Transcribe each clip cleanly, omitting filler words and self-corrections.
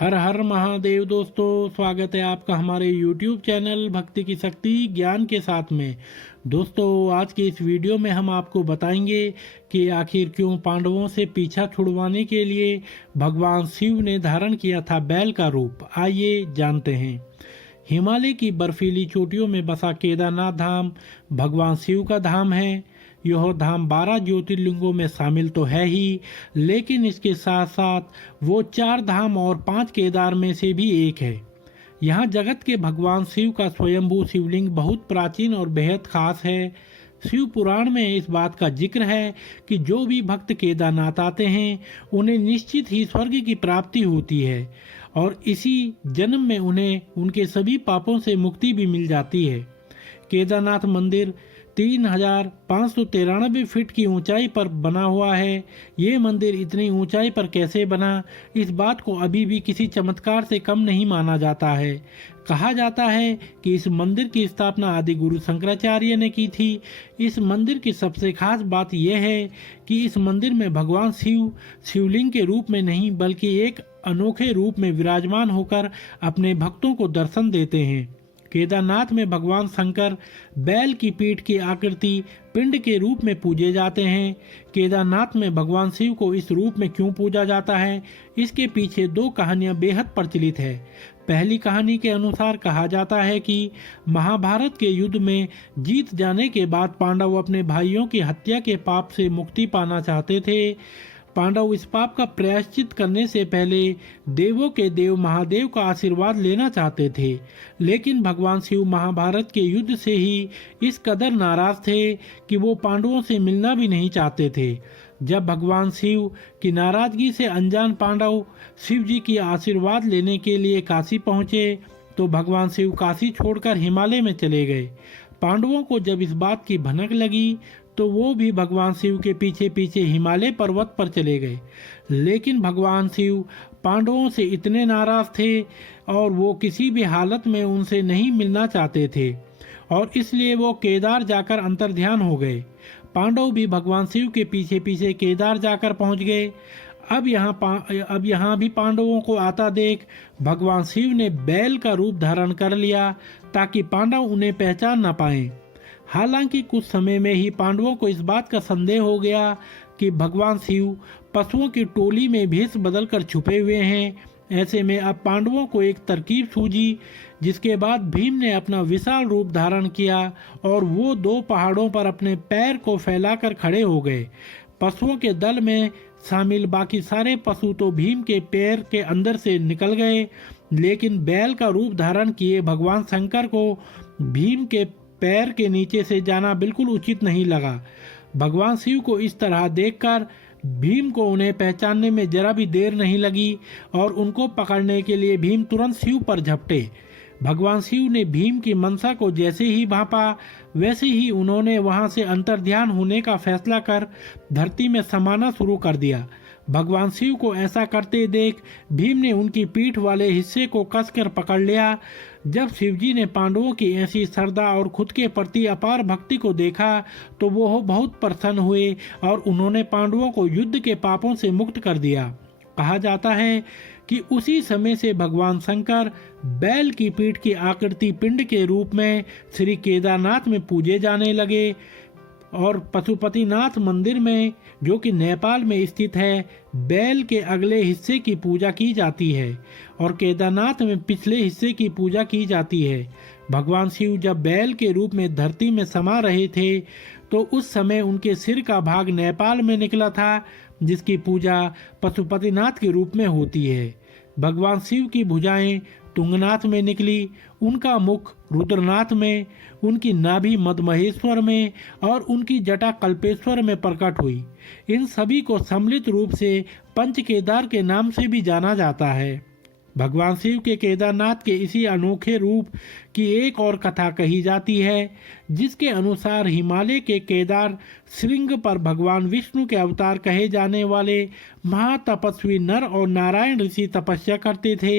हर हर महादेव दोस्तों, स्वागत है आपका हमारे YouTube चैनल भक्ति की शक्ति ज्ञान के साथ में। दोस्तों, आज के इस वीडियो में हम आपको बताएंगे कि आखिर क्यों पांडवों से पीछा छुड़वाने के लिए भगवान शिव ने धारण किया था बैल का रूप। आइए जानते हैं। हिमालय की बर्फीली चोटियों में बसा केदारनाथ धाम भगवान शिव का धाम है। यह धाम 12 ज्योतिर्लिंगों में शामिल तो है ही, लेकिन इसके साथ साथ वो 4 धाम और 5 केदार में से भी एक है। यहाँ जगत के भगवान शिव का स्वयंभू शिवलिंग बहुत प्राचीन और बेहद खास है। शिव पुराण में इस बात का जिक्र है कि जो भी भक्त केदारनाथ आते हैं उन्हें निश्चित ही स्वर्ग की प्राप्ति होती है और इसी जन्म में उन्हें उनके सभी पापों से मुक्ति भी मिल जाती है। केदारनाथ मंदिर 3593 फीट की ऊंचाई पर बना हुआ है। ये मंदिर इतनी ऊंचाई पर कैसे बना, इस बात को अभी भी किसी चमत्कार से कम नहीं माना जाता है। कहा जाता है कि इस मंदिर की स्थापना आदि गुरु शंकराचार्य ने की थी। इस मंदिर की सबसे खास बात यह है कि इस मंदिर में भगवान शिव शिवलिंग के रूप में नहीं बल्कि एक अनोखे रूप में विराजमान होकर अपने भक्तों को दर्शन देते हैं। केदारनाथ में भगवान शंकर बैल की पीठ की आकृति पिंड के रूप में पूजे जाते हैं। केदारनाथ में भगवान शिव को इस रूप में क्यों पूजा जाता है, इसके पीछे 2 कहानियां बेहद प्रचलित है। पहली कहानी के अनुसार कहा जाता है कि महाभारत के युद्ध में जीत जाने के बाद पांडव अपने भाइयों की हत्या के पाप से मुक्ति पाना चाहते थे। पांडव इस पाप का प्रायश्चित करने से पहले देवों के देव महादेव का आशीर्वाद लेना चाहते थे, लेकिन भगवान शिव महाभारत के युद्ध से ही इस कदर नाराज थे कि वो पांडवों से मिलना भी नहीं चाहते थे। जब भगवान शिव की नाराजगी से अनजान पांडव शिव जी की आशीर्वाद लेने के लिए काशी पहुंचे तो भगवान शिव काशी छोड़कर हिमालय में चले गए। पांडवों को जब इस बात की भनक लगी तो वो भी भगवान शिव के पीछे पीछे हिमालय पर्वत पर चले गए, लेकिन भगवान शिव पांडवों से इतने नाराज थे और वो किसी भी हालत में उनसे नहीं मिलना चाहते थे और इसलिए वो केदार जाकर अंतर्ध्यान हो गए। पांडव भी भगवान शिव के पीछे पीछे केदार जाकर पहुंच गए। अब यहाँ भी पांडवों को आता देख भगवान शिव ने बैल का रूप धारण कर लिया ताकि पांडव उन्हें पहचान न पाएं। हालांकि कुछ समय में ही पांडवों को इस बात का संदेह हो गया कि भगवान शिव पशुओं की टोली में भेष बदलकर छुपे हुए हैं। ऐसे में अब पांडवों को एक तरकीब सूझी, जिसके बाद भीम ने अपना विशाल रूप धारण किया और वो 2 पहाड़ों पर अपने पैर को फैलाकर खड़े हो गए। पशुओं के दल में शामिल बाकी सारे पशु तो भीम के पैर के अंदर से निकल गए, लेकिन बैल का रूप धारण किए भगवान शंकर को भीम के पैर के नीचे से जाना बिल्कुल उचित नहीं लगा। भगवान शिव को इस तरह देखकर भीम को उन्हें पहचानने में जरा भी देर नहीं लगी और उनको पकड़ने के लिए भीम तुरंत शिव पर झपटे। भगवान शिव ने भीम की मनसा को जैसे ही भांपा, वैसे ही उन्होंने वहां से अंतर्ध्यान होने का फैसला कर धरती में समाना शुरू कर दिया। भगवान शिव को ऐसा करते देख भीम ने उनकी पीठ वाले हिस्से को कसकर पकड़ लिया। जब शिवजी ने पांडवों की ऐसी श्रद्धा और खुद के प्रति अपार भक्ति को देखा तो वो बहुत प्रसन्न हुए और उन्होंने पांडवों को युद्ध के पापों से मुक्त कर दिया। कहा जाता है कि उसी समय से भगवान शंकर बैल की पीठ की आकृति पिंड के रूप में श्री केदारनाथ में पूजे जाने लगे और पशुपतिनाथ मंदिर में, जो कि नेपाल में स्थित है, बैल के अगले हिस्से की पूजा की जाती है और केदारनाथ में पिछले हिस्से की पूजा की जाती है। भगवान शिव जब बैल के रूप में धरती में समा रहे थे तो उस समय उनके सिर का भाग नेपाल में निकला था, जिसकी पूजा पशुपतिनाथ के रूप में होती है। भगवान शिव की भुजाएं तुंगनाथ में निकली, उनका मुख रुद्रनाथ में, उनकी नाभि मदमहेश्वर में और उनकी जटा कल्पेश्वर में प्रकट हुई। इन सभी को सम्मिलित रूप से पंच केदार के नाम से भी जाना जाता है। भगवान शिव के केदारनाथ के इसी अनोखे रूप की एक और कथा कही जाती है, जिसके अनुसार हिमालय के केदार श्रृंग पर भगवान विष्णु के अवतार कहे जाने वाले महातपस्वी नर और नारायण ऋषि तपस्या करते थे।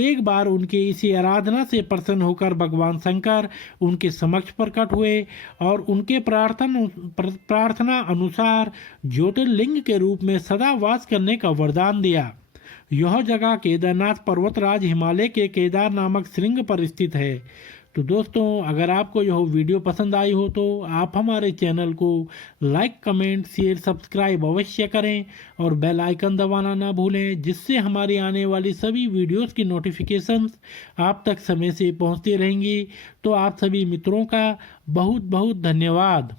एक बार उनकी इसी आराधना से प्रसन्न होकर भगवान शंकर उनके समक्ष प्रकट हुए और उनके प्रार्थना अनुसार ज्योतिर्लिंग के रूप में सदा वास करने का वरदान दिया। यह जगह केदारनाथ पर्वतराज हिमालय के केदार नामक श्रृंग पर स्थित है। तो दोस्तों, अगर आपको यह वीडियो पसंद आई हो तो आप हमारे चैनल को लाइक, कमेंट, शेयर, सब्सक्राइब अवश्य करें और बेल आइकन दबाना ना भूलें, जिससे हमारी आने वाली सभी वीडियोस की नोटिफिकेशंस आप तक समय से पहुंचती रहेंगी। तो आप सभी मित्रों का बहुत बहुत धन्यवाद।